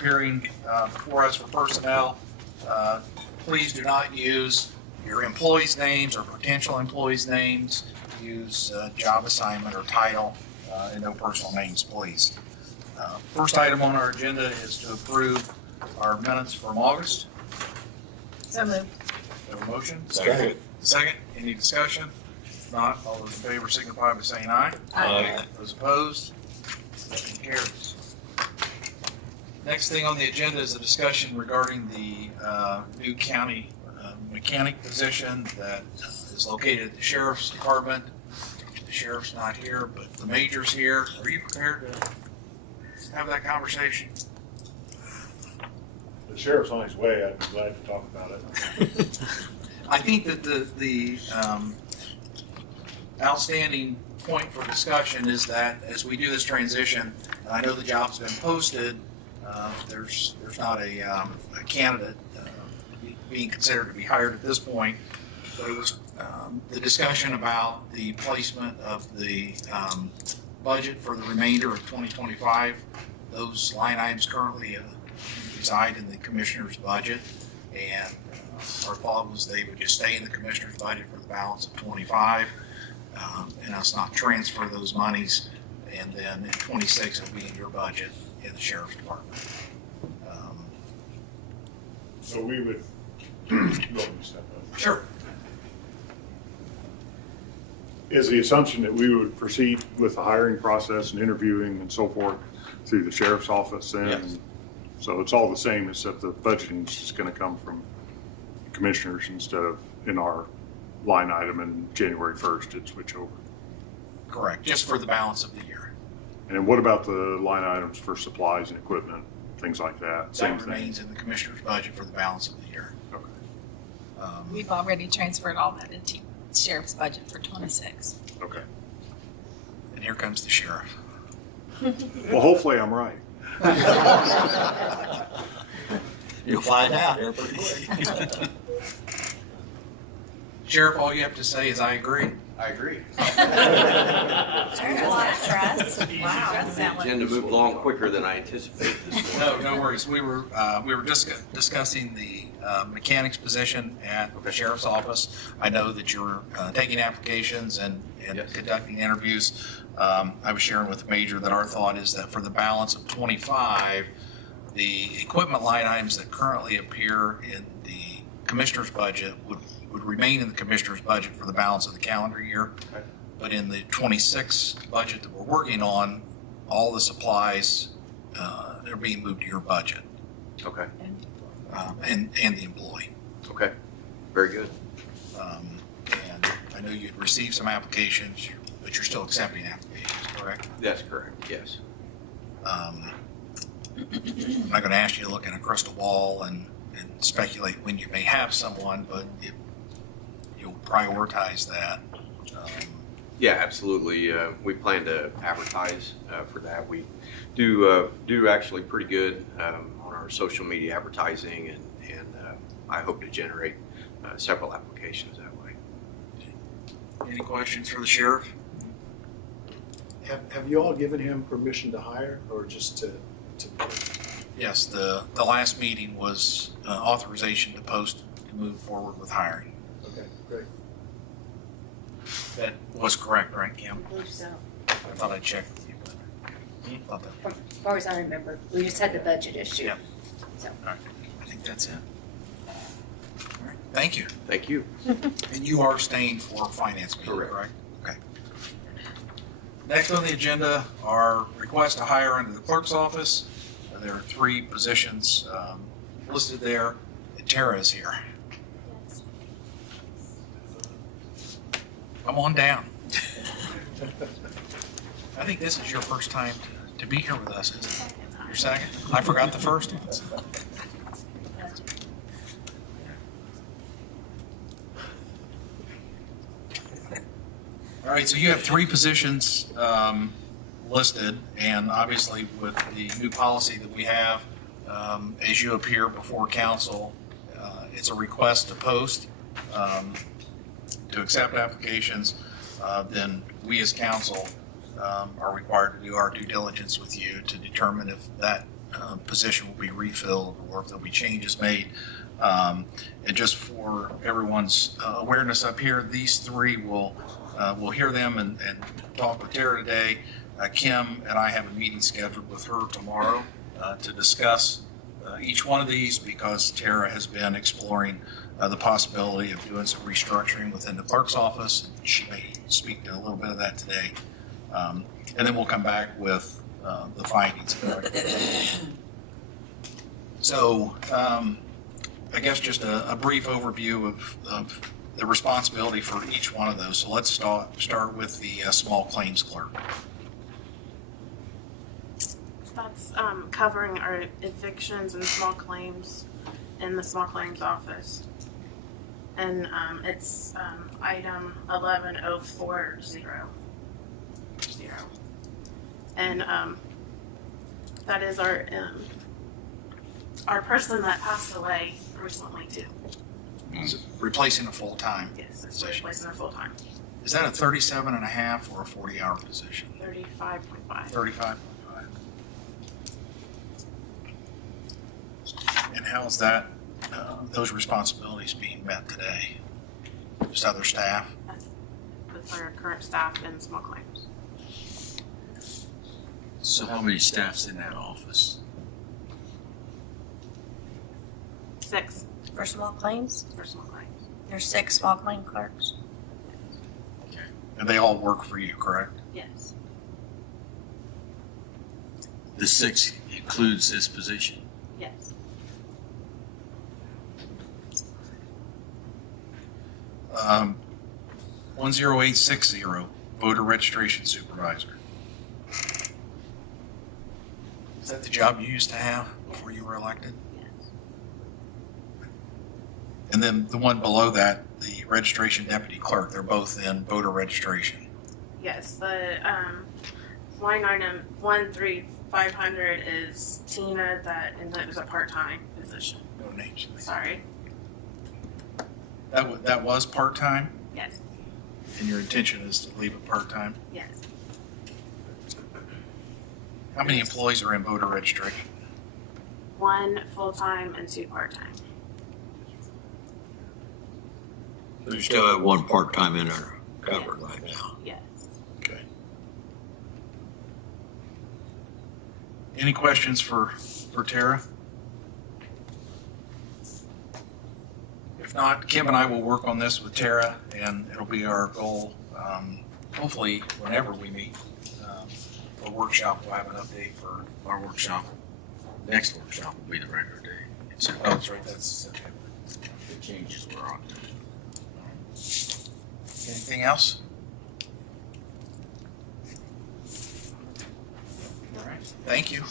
appearing before us for personnel, please do not use your employees' names or potential employees' names. Use job assignment or title and no personal names, please. First item on our agenda is to approve our minutes from August. So moved. Have a motion? Second. Second. Any discussion? If not, all those in favor signify by saying aye. Aye. Those opposed? Motion carries. Next thing on the agenda is a discussion regarding the new county mechanic position that is located at the Sheriff's Department. The Sheriff's not here, but the Major's here. Are you prepared to have that conversation? The sheriff's on his way. I'd be glad to talk about it. I think that the outstanding point for discussion is that as we do this transition, and I know the job's been posted, there's not a candidate being considered to be hired at this point, but it was the discussion about the placement of the budget for the remainder of 2025. Those line items currently reside in the commissioner's budget, and our thought was they would just stay in the commissioner's budget for the balance of 25, and us not transfer those monies, and then in 26 it'll be in your budget in the sheriff's department. So we would, go ahead and step up. Sure. Is the assumption that we would proceed with the hiring process and interviewing and so forth through the sheriff's office then? Yes. So it's all the same, except the budgeting is just gonna come from commissioners instead of in our line item, and January 1st it'd switch over. Correct, just for the balance of the year. And what about the line items for supplies and equipment, things like that? Same That thing? remains in the commissioner's budget for the balance of the year. Okay. We've already transferred all that into sheriff's budget for 26. Okay. And here comes the sheriff. Well, hopefully I'm right. You'll find out here pretty quick. Sheriff, all you have to say is I agree. I agree. There's a lot of trust. Wow. Tend to move along quicker than I anticipated this morning. No worries. We were discussing the mechanics position at the sheriff's office. I know that you're taking applications and Yes. conducting interviews. I was sharing with the major that our thought is that for the balance of 25, the equipment line items that currently appear in the commissioner's budget would remain in the commissioner's budget for the balance of the calendar year. Okay. But in the 26 budget that we're working on, all the supplies, they're being moved to your budget, Okay, and the employee. okay, very good. And I know you'd received some applications, but you're still accepting applications, correct? That's correct, yes. I'm not gonna ask you to look in a crystal ball and speculate when you may have someone, but if you'll prioritize that. Yeah, absolutely. We plan to advertise for that. We do actually pretty good on our social media advertising, and I hope to generate several applications that way. Any questions for the sheriff? Have you all given him permission to hire or just to? Yes, the last meeting was authorization to post to move forward with hiring. Okay, great. That was correct, right, Kim? I believe so. I thought I'd check with you, but thought that. From as far as I remember, we just had the budget issue. Yep. So, All right, I think that's it. All right, thank you. Thank you. And you are staying for finance meeting, Correct. correct? Okay. Next on the agenda are requests to hire under the clerk's office. There are 3 positions listed there. Tara is here. Come on down. I think this is your first time to be here with us, isn't it? Your second? I forgot the first one. All right, so you have 3 positions listed, and obviously with the new policy that we have, as you appear before council, it's a request to post, to accept applications, then we as council are required to do our due diligence with you to determine if that position will be refilled or if there'll be changes made. And just for everyone's awareness up here, these three we'll hear them and talk with Tara today. Kim and I have a meeting scheduled with her tomorrow to discuss each one of these because Tara has been exploring the possibility of doing some restructuring within the clerk's office. She may speak to a little bit of that today. And then we'll come back with the findings. So I guess just a brief overview of the responsibility for each one of those. So let's start with the small claims clerk. That's covering our evictions and small claims in the small claims office. And it's item 11040. And that is our person that passed away recently too. So replacing a full-time. Yes, it's Position. replacing her full time. Is that a 37.5 or a 40-hour position? 35.5. 35.5. And how is that, those responsibilities being met today? Just other staff? With our current staff in small claims. So how many staff's in that office? 6 For small claims, for small claims. there's 6 small claim clerks. And they all work for you, correct? Yes. The 6 includes this position. Yes. Um, 10860, voter registration supervisor. Is that the job you used to have before you were elected? Yes. And then the one below that, the registration deputy clerk, they're both in voter registration. Yes. The line item 13500 is Tina, and that was a part-time position. No names. Sorry. That was part-time, Yes. and your intention is to leave it part-time? Yes. How many employees are in voter registration? 1 full-time and 2 part-time. So you still have one part-time in there covered right now. Yes. Okay. Any questions for Tara? If not, Kim and I will work on this with Tara, and it'll be our goal, hopefully whenever we meet, for workshop, we'll have an update for Our workshop, next workshop will be the regular day. So oh, that's right, that's September. the changes were on. Anything else? All right, thank you.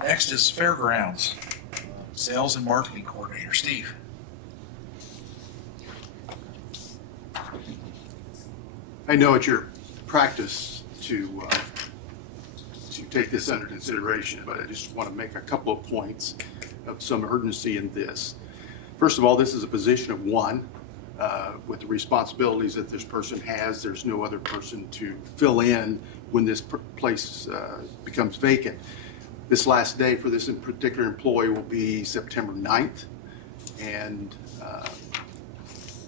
Next is Fairgrounds, Sales and Marketing Coordinator, Steve. I know it's your practice to take this under consideration, but I just want to make a couple of points of some urgency in this. First of all, this is a position of 1. With the responsibilities that this person has, there's no other person to fill in when this place becomes vacant. This last day for this particular employee will be September 9th. And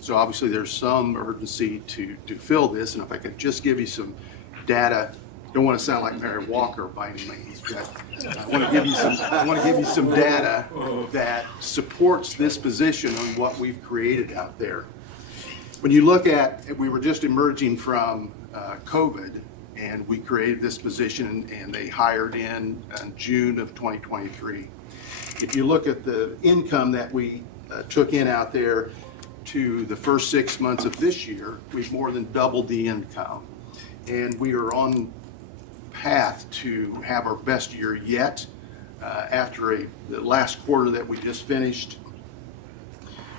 so obviously there's some urgency to fill this. And if I could just give you some data, don't want to sound like Mary Walker by any means, but I want to give you some data that supports this position on what we've created out there. When you look at, we were just emerging from COVID, and we created this position, and they hired in June of 2023. If you look at the income that we took in out there to the first 6 months of this year, we've more than doubled the income. And we are on path to have our best year yet. After the last quarter that we just finished,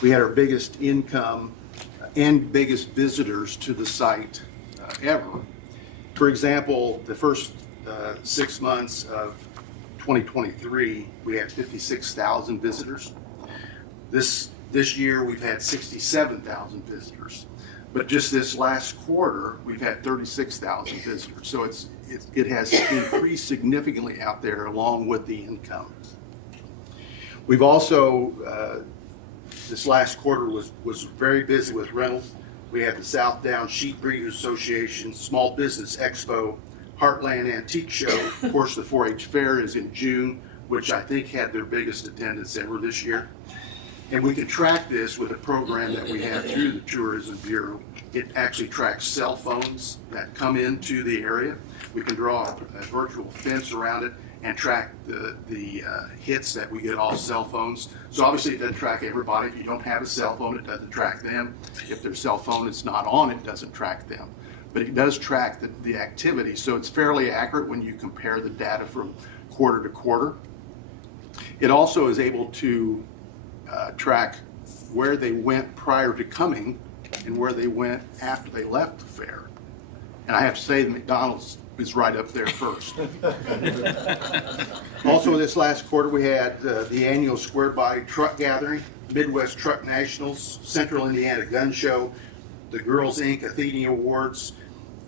we had our biggest income and biggest visitors to the site ever. For example, the first 6 months of 2023, we had 56,000 visitors. This year, we've had 67,000 visitors. But just this last quarter, we've had 36,000 visitors. So it has increased significantly out there along with the income. We've also, this last quarter was very busy with rentals. We had the South Down Sheep Breeders Association, Small Business Expo, Heartland Antique Show. Of course, the 4-H Fair is in June, which I think had their biggest attendance ever this year. And we can track this with a program that we have through the Tourism Bureau. It actually tracks cell phones that come into the area. We can draw a virtual fence around it and track the hits that we get off cell phones. So obviously it doesn't track everybody. If you don't have a cell phone, it doesn't track them. If their cell phone is not on, it doesn't track them. But it does track the activity. So it's fairly accurate when you compare the data from quarter to quarter. It also is able to track where they went prior to coming and where they went after they left the fair. And I have to say the McDonald's is right up there first. Also this last quarter we had the annual Square Body Truck Gathering, Midwest Truck Nationals, Central Indiana Gun Show, the Girls Inc. Athene Awards,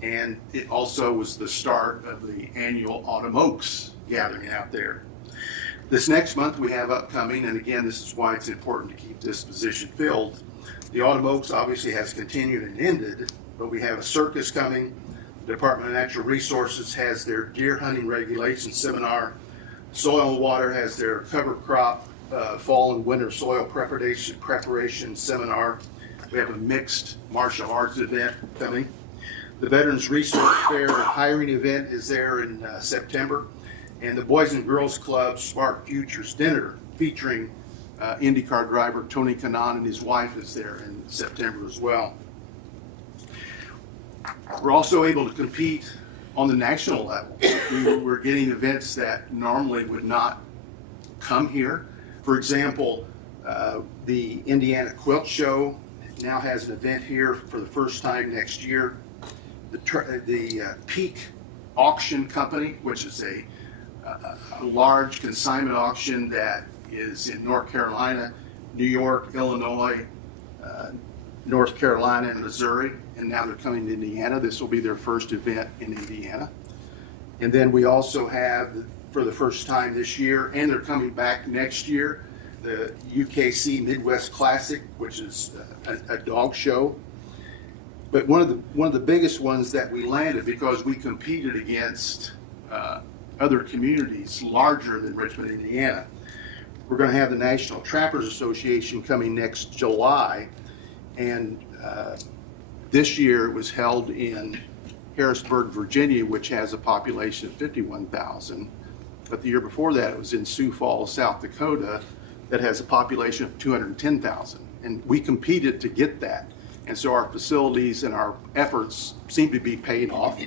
and it also was the start of the annual Autumn Oaks gathering out there. This next month we have upcoming, and again this is why it's important to keep this position filled. The Autumn Oaks obviously has continued and ended, but we have a circus coming. The Department of Natural Resources has their deer hunting regulations seminar. Soil and Water has their cover crop fall and winter soil preparation seminar. We have a mixed martial arts event coming. The Veterans Resource Fair and hiring event is there in September. And the Boys and Girls Club Smart Futures Dinner featuring IndyCar driver Tony Kanaan and his wife is there in September as well. We're also able to compete on the national level. We're getting events that normally would not come here. For example, the Indiana Quilt Show now has an event here for the first time next year. The Peak Auction Company, which is a large consignment auction that is in North Carolina, New York, Illinois, North Carolina, and Missouri, and now they're coming to Indiana. This will be their first event in Indiana. And then we also have, for the first time this year, and they're coming back next year, the UKC Midwest Classic, which is a dog show. But one of the biggest ones that we landed, because we competed against other communities larger than Richmond, Indiana. We're going to have the National Trappers Association coming next July, and this year it was held in Harrisburg, Virginia, which has a population of 51,000. But the year before that it was in Sioux Falls, South Dakota, that has a population of 210,000. And we competed to get that. And so our facilities and our efforts seem to be paying off.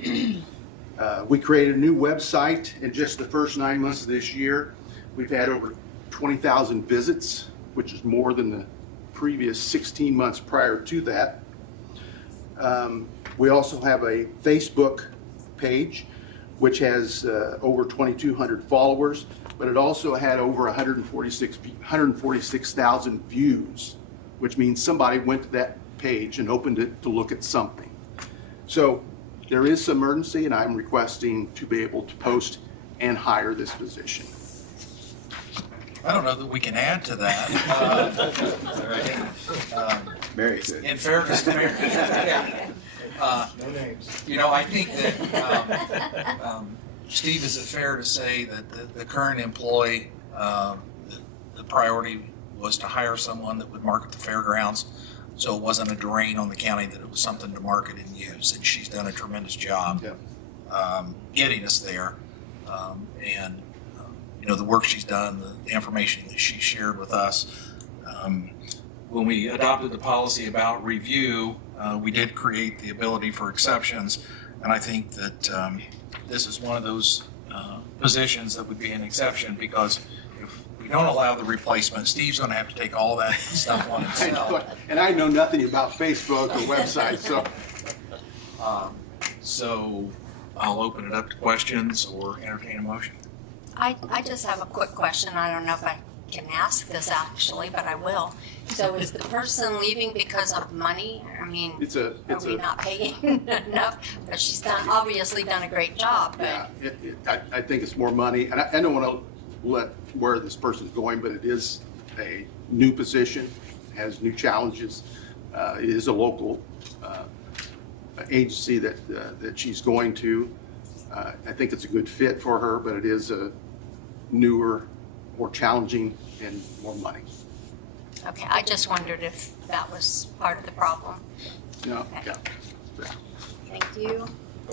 We created a new website in just the first 9 months of this year. We've had over 20,000 visits, which is more than the previous 16 months prior to that. We also have a Facebook page, which has over 2,200 followers, but it also had over 146,000 views, which means somebody went to that page and opened it to look at something. So there is some urgency, and I'm requesting to be able to post and hire this position. I don't know that we can add to that. Mary said. In fairness to Mary, yeah. You know, I think that, Steve, is it fair to say that the current employee, the priority was to hire someone that would market the fairgrounds, so it wasn't a drain on the county, that it was something to market and use, and she's done a tremendous job getting us there. And you know, the work she's done, the information that she shared with us. When we adopted the policy about review, we did create the ability for exceptions, and I think that this is one of those positions that would be an exception, because if we don't allow the replacement, Steve's going to have to take all that stuff on himself. And I know nothing about Facebook or websites, so. So I'll open it up to questions or entertain a motion. I just have a quick question. I don't know if I can ask this actually, but I will. So is the person leaving because of money? I mean, It's a, are we not paying enough? But she's obviously done a great job, yeah, but I think it's more money, and I don't want to let where this person's going, but it is a new position, has new challenges. It is a local agency that she's going to. I think it's a good fit for her, but it is a newer, more challenging, and more money. okay, I just wondered if that was part of the problem. No, yeah. Thank you.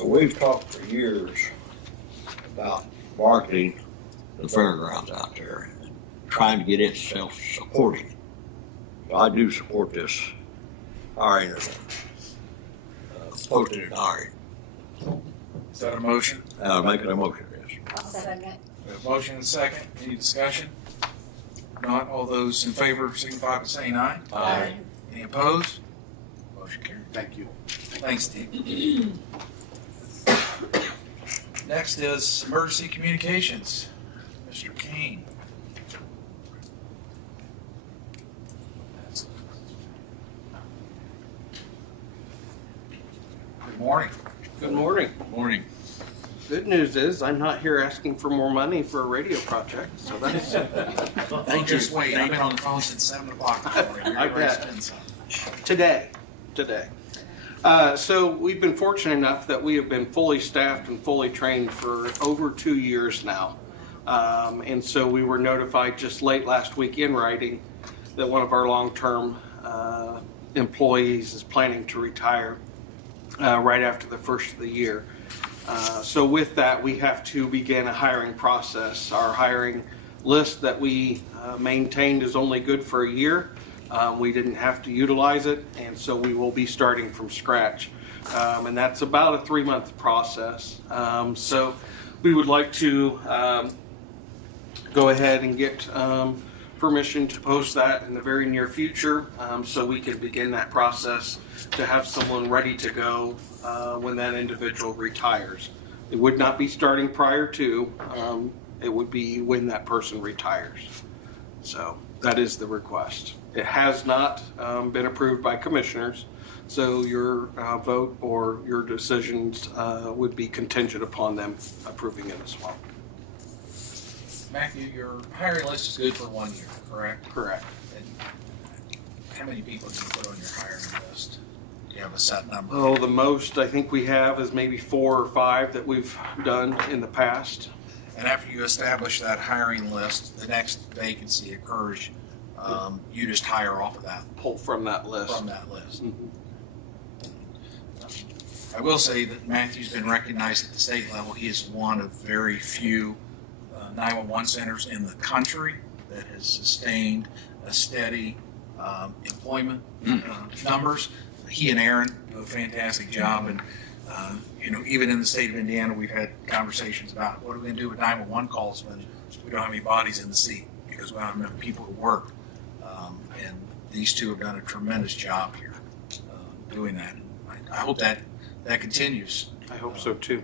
We've talked for years about marketing the fairgrounds out there, and trying to get it self-supporting. So I do support this hiring of posted and hiring. Is that a motion? Making a motion, yes. I'll second. We have a motion and a second. Any discussion? Not all those in favor signify by saying aye. Aye. Any opposed? Motion carried. Thank you. Thanks, Steve. Next is emergency communications. Mr. Kane. Good morning. Good morning. Morning. Good news is I'm not here asking for more money for a radio project, so that's, Oh, just wait. I've been on the phone since 7 o'clock this morning. You're I gonna bet. spend some. today. So we've been fortunate enough that we have been fully staffed and fully trained for over 2 years now. And so we were notified just late last week in writing that one of our long-term employees is planning to retire right after the first of the year. So with that, we have to begin a hiring process. Our hiring list that we maintained is only good for a year. We didn't have to utilize it, and so we will be starting from scratch. And that's about a 3-month process. So we would like to go ahead and get permission to post that in the very near future, so we can begin that process to have someone ready to go when that individual retires. It would not be starting prior to, it would be when that person retires. So that is the request. It has not been approved by commissioners, so your vote or your decisions would be contingent upon them approving it as well. Matthew, your hiring list is good for 1 year, correct? Correct. And how many people do you put on your hiring list? Do you have a set number? Oh, the most I think we have is maybe 4 or 5 that we've done in the past. And after you establish that hiring list, the next vacancy occurs, you just hire off of that, Pull from that list. from that list. Mhm. I will say that Matthew's been recognized at the state level. He is one of very few 911 centers in the country that has sustained a steady employment numbers. He and Aaron do a fantastic job, and even in the state of Indiana, we've had conversations about what are we going to do with 911 calls when we don't have any bodies in the seat because we don't have enough people to work. And these two have done a tremendous job here doing that. I hope that continues. I hope so too.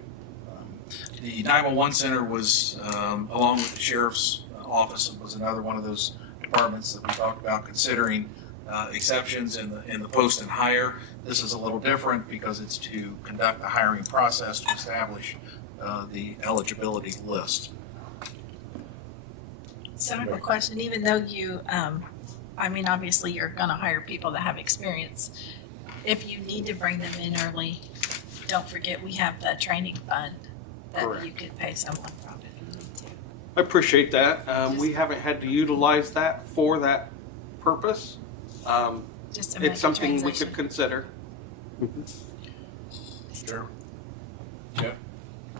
The 911 center was, along with the sheriff's office, was another one of those departments that we talked about considering exceptions in the post and hire. This is a little different because it's to conduct the hiring process to establish the eligibility list. So I have a question, even though you, obviously you're gonna hire people that have experience. If you need to bring them in early, don't forget we have that training fund that Correct. you could pay someone from if you need to. I appreciate that. We haven't had to utilize that for that purpose. Just to make It's a something we transition. could consider. Sure.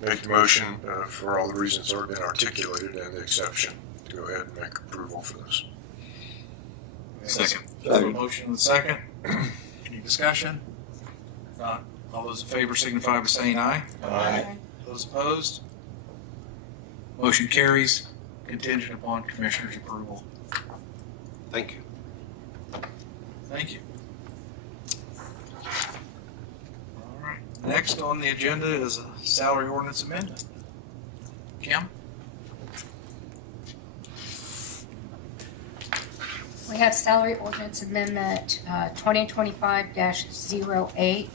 Make the motion for all the reasons that have been articulated and the exception to go ahead and make approval for this. Second. We have a motion and a second. Any discussion? If not, all those in favor signify by saying aye. Aye. Those opposed? Motion carries contingent upon commissioner's approval. Thank you. Thank you. All right. Next on the agenda is a salary ordinance amendment. Kim? We have salary ordinance amendment 2025-08,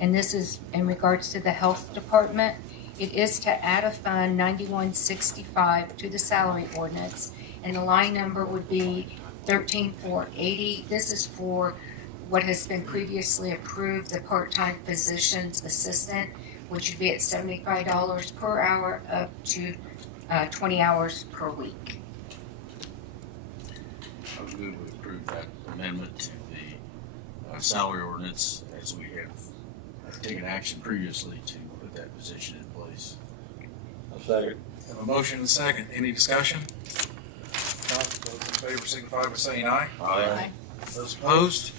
and this is in regards to the health department. It is to add a fund 9165 to the salary ordinance, and the line number would be 13480. This is for what has been previously approved, the part-time physician's assistant, which would be at $75 per hour up to 20 hours per week. I would move we approve that amendment to the salary ordinance as we have taken action previously to put that position in place. A second. Have a motion and a second. Any discussion? None. Those in favor signify by saying aye. Aye. Those opposed?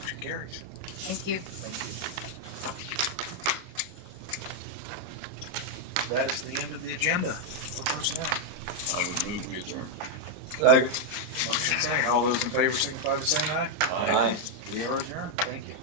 Motion carries. Thank you. Thank you. That is the end of the agenda for personnel. I would move we adjourn. Second. Motion second. All those in favor signify by saying aye. Aye. We are adjourned. Thank you.